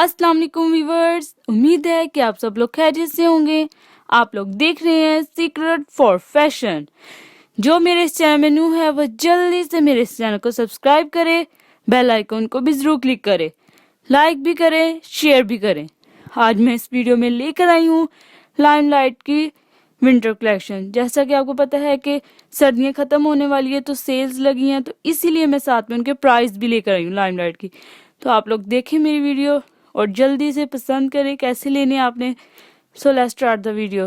अस्सलाम वालेकुम व्यूअर्स, उम्मीद है कि आप सब लोग खैरियत से होंगे। आप लोग देख रहे हैं सीक्रेट फॉर फैशन। जो मेरे इस चैनल में न्यू है वो जल्दी से मेरे इस चैनल को सब्सक्राइब करे, बेल आइकन को भी जरूर क्लिक करे, लाइक भी करें, शेयर भी करें। आज मैं इस वीडियो में लेकर आई हूँ लाइमलाइट की विंटर कलेक्शन। जैसा कि आपको पता है कि सर्दियाँ ख़त्म होने वाली है तो सेल्स लगी हैं, तो इसीलिए मैं साथ में उनके प्राइस भी लेकर आई हूँ लाइमलाइट की। तो आप लोग देखें मेरी वीडियो और जल्दी से पसंद करें कैसे लेने आपने। So let's start the video.